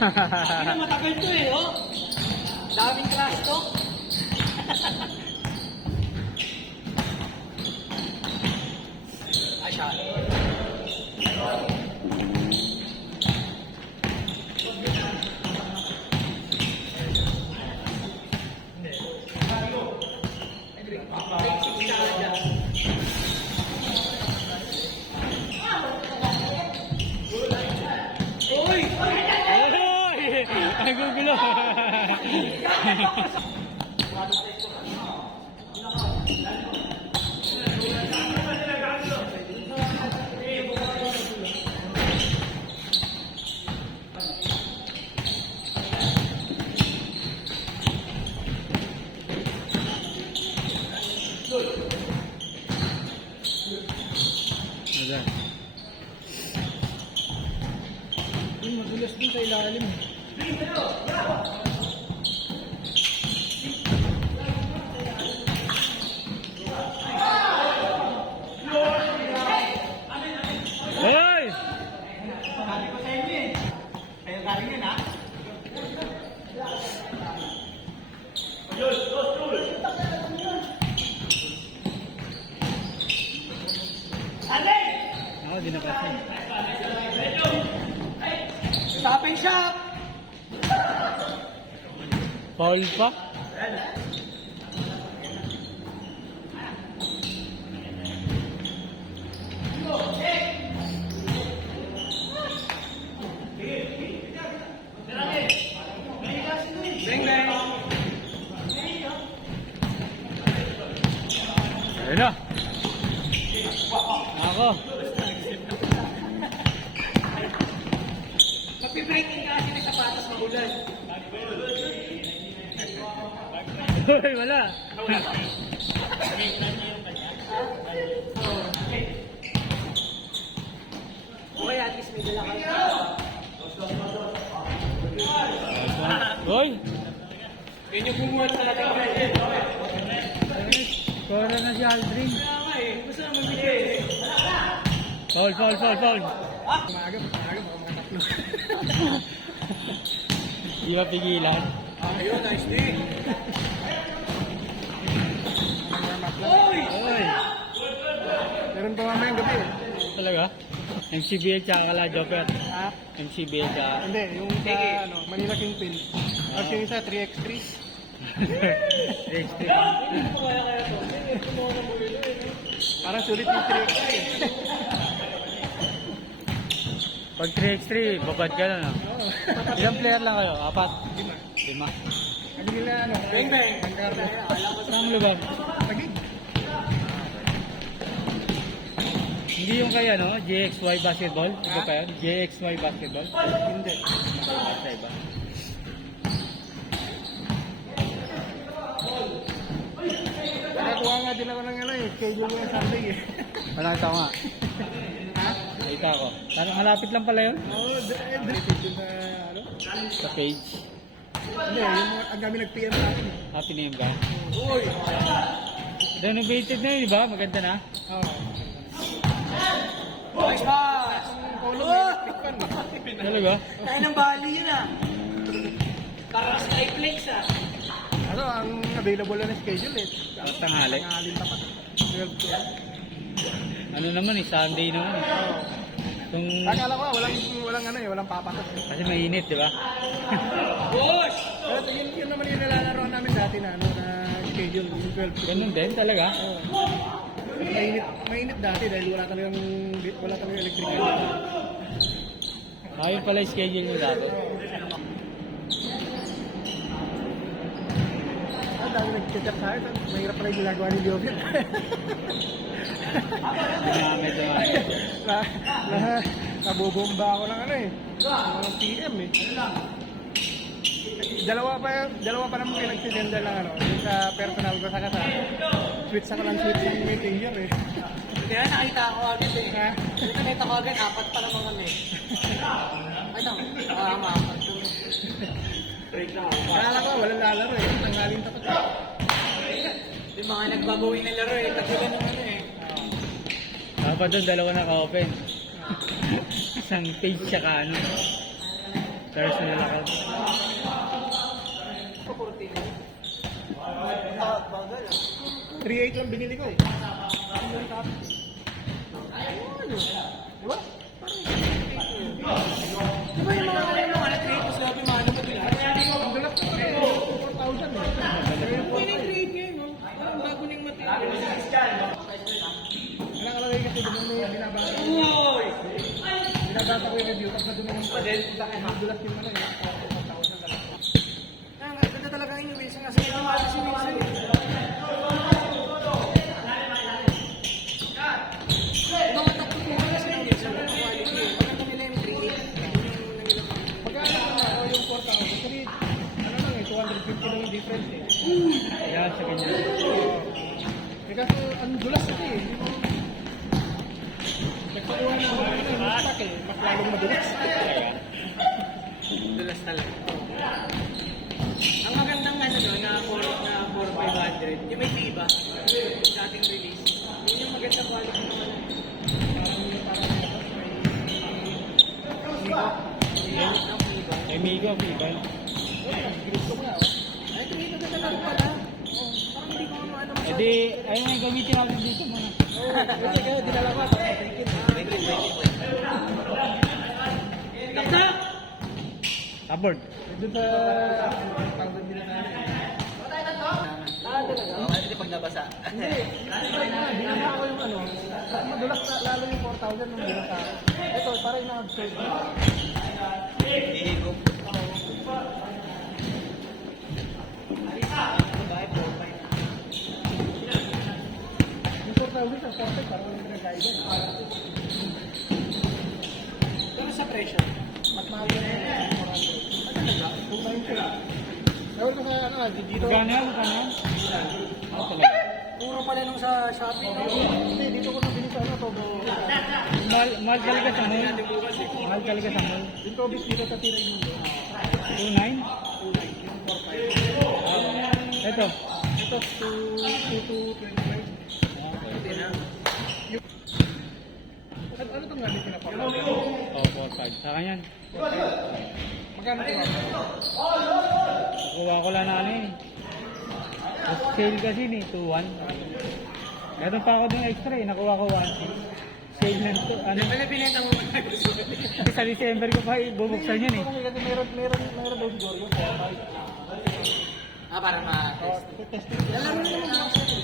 Hindi matagal to eh, oh. Daming crash to. Ay, siya. Ay, gugulo. Ayan. Madulas din sa ilalim. Hoy! Sabi ko sa inyo eh. Kayo galing yun ha? Ako, di na kasi. Stop and shop! Foul pa? Bang bang! Ayun na. Ako. Magpibreaking ka kasi may sapatos magulan. Hoy, wala. Okay, at least may dala kayo. Hoy! Yun yung bumuhat sa ating friend. Kora na si Aldrin. Kaya nga eh, gusto naman bigay eh. Foul, foul, foul, foul. Umaga, baka makatatlo. Di ba pigilan? Ayun, nice day. Oy! Hoy! Meron pa mamayang gabi eh. Talaga? MCBL tsaka kala Joker. Ha? MCBL tsaka. Hindi, yung sa ano, Manila Kingpin. Tapos yung isa, 3x3. XP. Parang sulit yung 3x3. Pag 3x3, babad ka na, no? Ilang player lang kayo? Apat? 5. Ano nila ano? Bang bang! Saan lugar? Tagig. Hindi yung kaya, no? JXY Basketball? Ito pa yun? JXY Basketball? Hindi. Basta iba. Nakakuha nga din ako ng ano eh. Schedule yung Sunday eh. Nakita ko nga. Ha? Nakita ko. Parang malapit lang pala yun? Oo, dito sa ano? Sa page. Hindi, yung mga ang kami nag-PM sa akin. Happy name ka? Uy! Renovated na yun, di ba? Maganda na. Oo. Nice pass! Ang kolong may electric fan eh. Talaga? Tayo ng bali yun ah. Parang Skyflex ah. Ano, ang available na schedule eh. Tanghali. Tanghali pa pa. 12 p.m. Ano naman eh, Sunday naman eh. Kung... Akala ko walang ano eh, walang papasok. Kasi mainit, di ba? Push! Pero yun naman yung nilalaroan namin dati na ano na schedule, yung 12 p.m. Ganun din talaga. Oo. Mainit dati dahil wala talagang electric. Ayun pala yung schedule nyo dati. Ang dami nag-chat sa akin, mahirap pala yung ginagawa ni Jovic. Ginamit naman. Nabubomba ako ng ano eh. Ng PM eh. Dalawa pa naman kayo nagsisenda ng ano, yung sa personal ko sa kasa. Switch ako ng messenger eh. Kaya nakita ko agad eh. Ha? Nakita ko agad, 4 pa naman kami. Ay, tama. Tama, 4. Break na ako. Akala ko walang lalaro eh. Tanggalin tapat eh. Yung mga nagbabawi na laro eh. Tagulan ng ano eh. Dapat doon, dalawa naka-open. Isang page tsaka ano. Personal account. Pakurtin. Bagal ah. 3.8 lang binili ko eh. Ayun. Di ba? Di ba yung mga trade ko sabi mga ano ba nila? Ang galak ko eh. 4,000 eh. Pwede trade nyo no? Parang bago na yung material. Nakalagay kasi doon may binabasa ko. Uy! Binabasa ko yung review. Tapos na doon yung madulas yung ano eh. 4,000 talaga. Ganda talaga yung Wilson kasi medyo mahal si Wilson eh. Mga tatlo po kasi ng Wilson ang quality eh. Maganda nila yung 3.8. Pagkala ko na yung 4,000. Kasi ano lang eh, 250 lang yung difference eh. Ayan, sa ganyan. Eh kaso ang dulas kasi eh. Nagpakuha na ako ng stock eh. Mas lalong madulas. Dulas talaga. Ang magandang ano doon na 4,500. Yung may tiba. Dating release. Yun yung magandang quality naman. May Migo, Vivan. Gusto ko na oh. Ay, tumito na talaga pala. Parang hindi ko ano Eh di, ayun nga yung gamitin natin dito muna. Kasi kaya dinala ko. Tabord. Doon sa pagod nila na Hindi pag nabasa. Hindi. Binala ko yung ano. Madulas na lalo yung 4,000 nung binasa ko. Ito, parang na-absorb. Hihigop. Yung 4,000 sa 40, parang yung nag-guide. Pero sa presyo. Mas mahal yun yung 400. 290. Ewan ko sa ano, dito. Magkano yan? Magkano yan? Ano talaga? Puro pala nung sa Shopee. No? Hindi, dito ko nabili sa ano, Togo. Mahal talaga sa mall. Mahal talaga sa mall. Yung Tobis dito sa Tiray Mundo. 2.9? Ito. Ito, 2,225. Ano itong gamit ko na pa? Oh, 4.5. Sa akin yan. Magkano ito? Nakuha ko lang na ano eh. Sale kasi ni 2.1. Meron pa ako din extra eh. Nakuha ko 1. Sale na to. Ano? Pala binenta mo ba? Sa December ko pa bubuksan yun eh. Kasi meron daw siguro yung 4,500. Para Testing. Alam mo naman mga siya.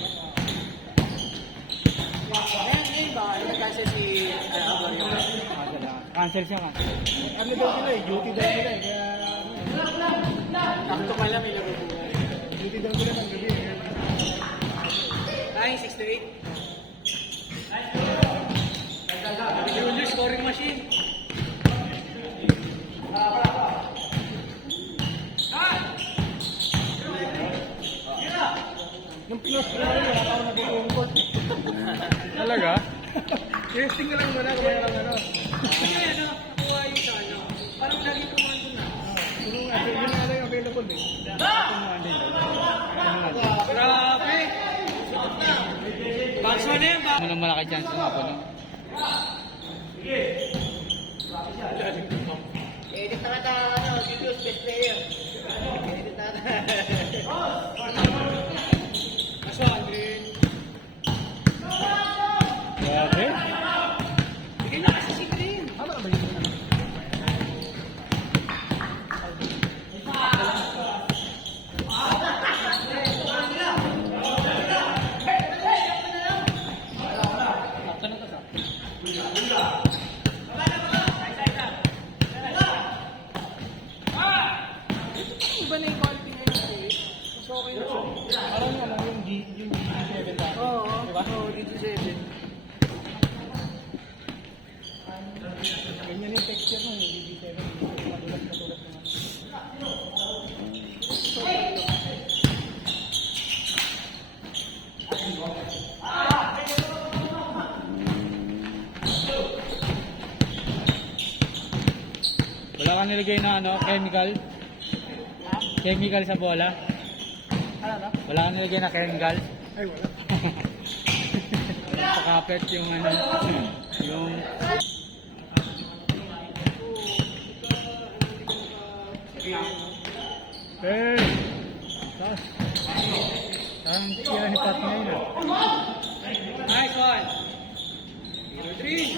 Ngayon ba? Nag-cancel si Agorio. Cancel siya ka. Ano daw sila eh? Duty daw sila eh. Kaya Takto pala may nabubuhay. duty daw sila ng gabi eh. Ay, 6 to 8. Junior scoring machine. Nung pinost ko na rin, wala pa ako nag-uungkot. Talaga? Testing ka lang muna kung mayroon ano. Kasi ano, nakuha yung sa ano. Parang naging kumando na. Pero yun na lang yung available eh. Grabe! Bakso na yan ba? Ano malaki chance nga po, no? Edit na kata, ano, Julius, best player. Edit na kata. Mas 100. Grabe. Bigay na kasi si Green. Ano ba yun? Iba na yung quality niya yung Green. Mas okay na siya. Parang yung ano, yung G7 dati. Oo, oo, DG7. Ganyan yung texture ng G7. Madulas naman. Wala kang nilagay na ano, chemical? Chemical sa bola? Ano na? Wala kang nilagay na chemical? Ay, wala. Pakapet yung ano, yung Hey! Taas. Parang tira ni Pat ngayon ah. Nice one. 0-3.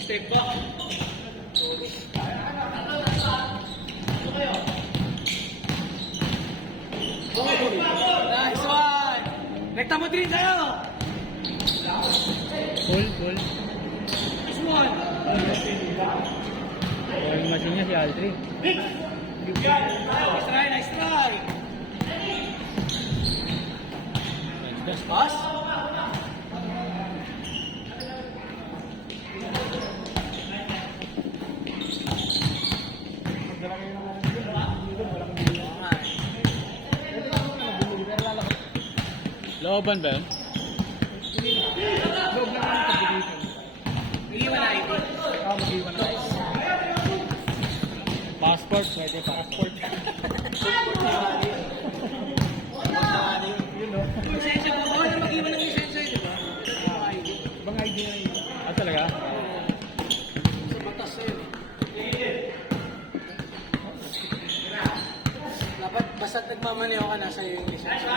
Step back. Nice one. Rekta mo din tayo. Full. Nice one. Yung machine niya si Aldri. Nice try, nice try. Pass. Looban ba yun? Loob lang ng competition. Iiwan na ID. Mag-iwan na. Passport, pwede passport. Yun, no? Lisensya po. Bawal na mag-iwan ng lisensya, di ba? ID. Ibang ID na yun. Ah, talaga? Sa batas na yun. Dapat basta't nagmamaneho ka, nasa iyo yung lisensya.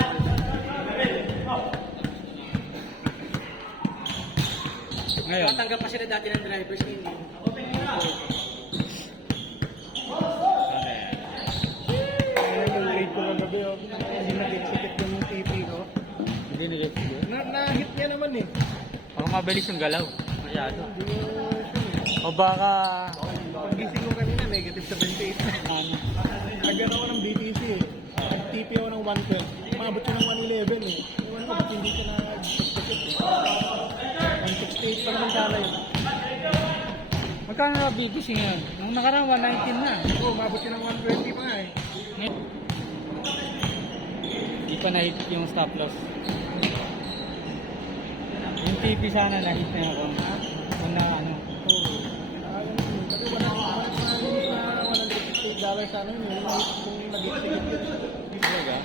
Ngayon. Tatanggap pa sila dati ng drivers ngayon. Kaya yung grade ko lang gabi, oh. Hindi nag-execute yung TP ko. Hindi nila siguro. Na-hit niya naman eh. Ako mabilis yung galaw. Masyado. Hindi ko sure eh. O baka... Pagising ko kanina, negative 78 na. Ano? Nagano ako ng BTC eh. Nag-TP ako ng 112. Umabot siya ng 111 eh. Ewan ko, ba't hindi siya nag-execute eh. 168 pa naman sana yun. Magkano na BTC ngayon? Nung nakaraan, 119 na. Oo, umabot siya ng 120 pa nga eh. Hindi pa na-hit yung stop loss. Yung TP sana na-hit na ako. Kung na ano. Oo. Ayun yun. Kasi $168 sana yun. Yung kung nag-execute yun. Talaga?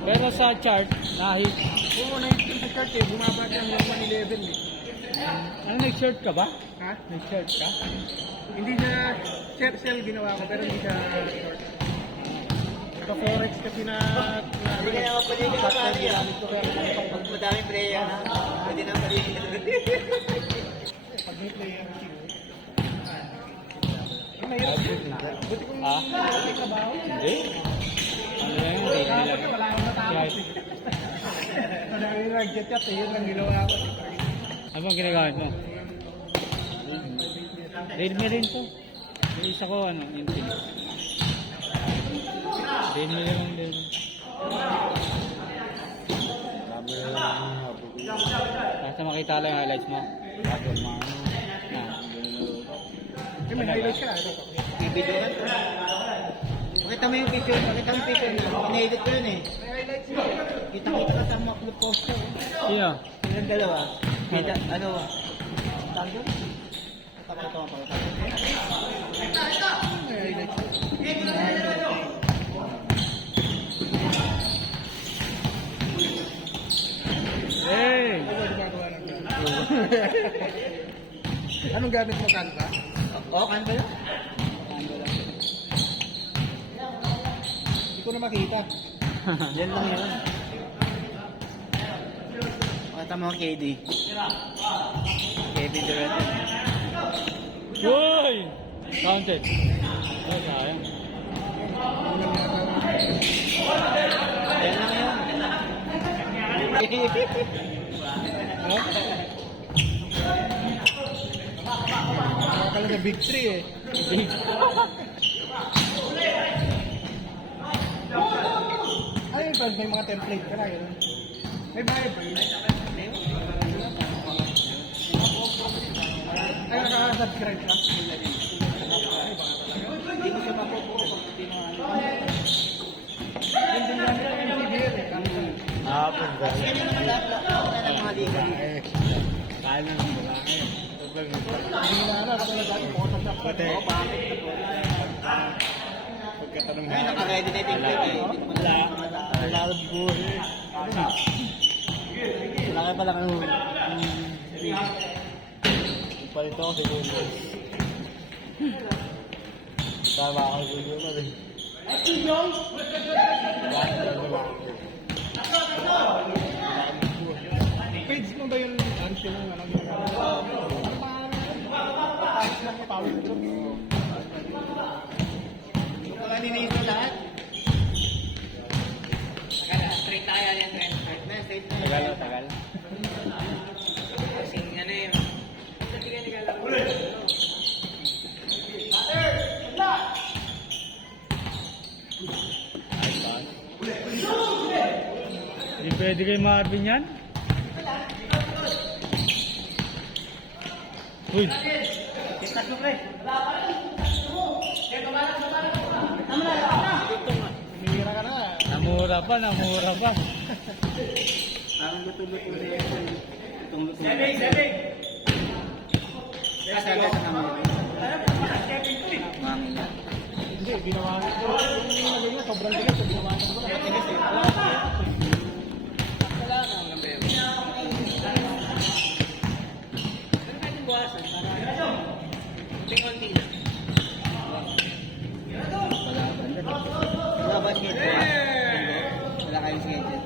Pero sa chart, na-hit. Oo, na-hit yun sa chart eh. Bumaba siya ng 111 eh. Ano, nag-short ka ba? Ha? Nag-short ka? Hindi siya share sell ginawa ko pero hindi siya short. Ito forex kasi na Hindi ka naman pwede ka pa niya. Pag madaming player na, pwede na paligid. pag may player mahirap na. Buti kung Ah? may kabaho. Hindi. Ano na yung rate nila? Wala akong natapos eh. Madami yung nag-chat eh. Yun lang ginawa ko. Ano bang ginagamit mo? Redmi rin to. Yung isa ko, ano, Infinix. Redmi rin lang din. Basta makita lang yung highlights mo. Tapos mga ano. Na. Yung may highlights ka. Ano? Bibidyoan ko. Pakita mo yung picture, pakita mo yung picture mo. Pina-edit ko yun eh. May highlights ka. Kita-kita ka sa mga club poster. Sino? Yung dalawa. Kita, ano, tawag yun? Pakita mo. May highlights. Hey! Ano gumagawa ng Anong gamit mo, Canva? Oo, kan ba yun? Hindi ko na makita. Yan lang yun. Pakita mo KD. Kevin Durant. Uy! Counted. Oh, sayang. Yan lang yun. Ha? Nakakala sa Big 3 eh. Ay, pag may mga template ka na yun. May bayad ba yun? Ay, nakaka-subscribe ka? Hindi ko siya mapupuo pag hindi mo ano. Yun din lang yung CBL eh. Yan yung mga lahat ng mga liga. Kaya na ng babae. Hindi na ano, ako na dati, Photoshop ka. Oo, bakit? Pagkatanong Ngayon, naka-ready na yung template eh. Wala. Wala. Laki pala ka nung... Palito ako siguro. Tama ako sa iyo na rin. Page mo ba yung answer ng ano ginagawa? Ayos lang yung power group. Wala niniis na lahat. Straight tayo yan, straight na, straight na. Tagal o, tagal. Kasi ano yun. Kasi ka nagalaw. Hindi pwede kay Marvin yan. Uy, Kita ko, pre. Minira ka na. namura pa, namura pa. Parang luto-luto na yun. Sebing! Kasi agad na naman. Mangin yan. Hindi, ginawa ko. Yung ano yun, sobrang tigas. Ginawa ko ba? Tigas eh. Wala na ang lambe. Ano natin buwasan? Para konti na. Wala ba schedule? Wala kayong schedule.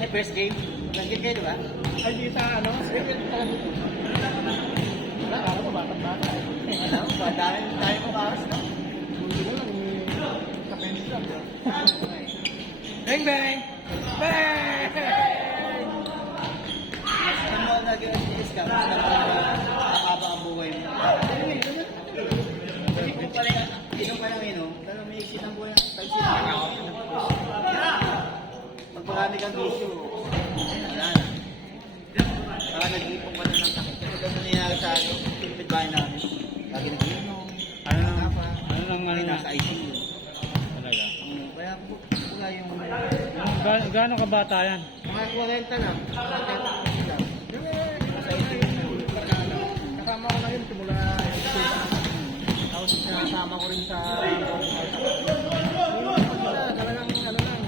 Eh, first game. Nag-get kayo, diba? Ay, di sa ano? Wala, ako ba? Bata-bata. Alam mo ba? Dahil mo karas, no? Hindi ko lang. Sa penis lang. Bang, bang! Bang! Gusto mo nag-iis ka? Gusto mo nakaba ang buhay mo? Hindi ko pala inom ka ng inom, pero may exit ang buhay. Pag marami kang bisyo, wala na. Saka nag-iipong ka na ng sakit. Kasi ganun nangyayari sa akin, bahay namin. Lagi nag-inom. Ano nang May ano na? nasa ICU. Talaga. Kaya wala yung Gaano kabata yan? mga 40 lang. 40 lang. Kasama ko na yun simula tapos kasama ko rin sa talagang ano lang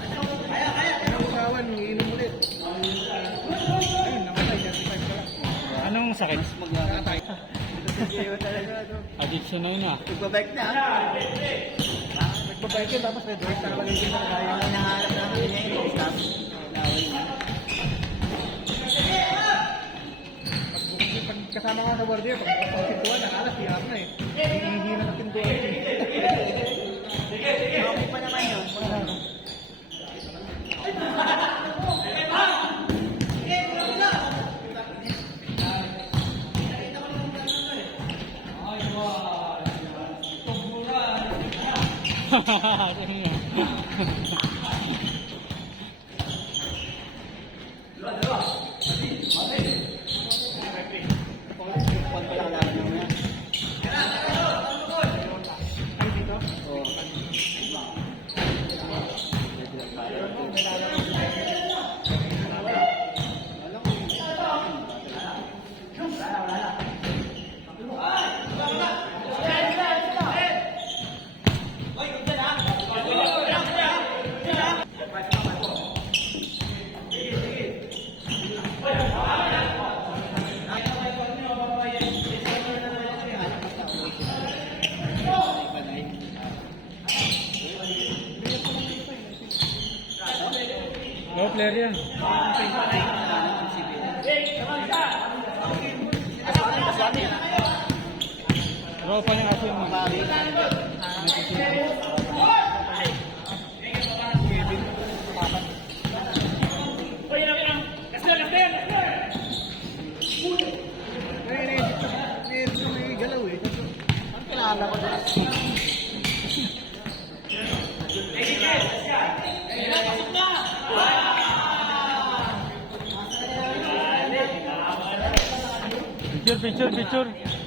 ang usawan, iinom ulit ayun, namatay 35 ka lang Anong sakit? Magkakatay. Ito talaga. Addiction na yun ah. Nagbabike na. nagbabike yun tapos red light talaga yung ginagaya Ang nahanap namin niya yung stop. Laway na. pag kasama ko sa guardia pag pintuan nakalas hiyap na hindi na sa pintuan Okay pa naman yun. Pag pala kalaban naman yan. ay dito Oo. Low player yan. Tropa niya kasi mo. Naisip ko may galaw ang kilala ko doon Picture.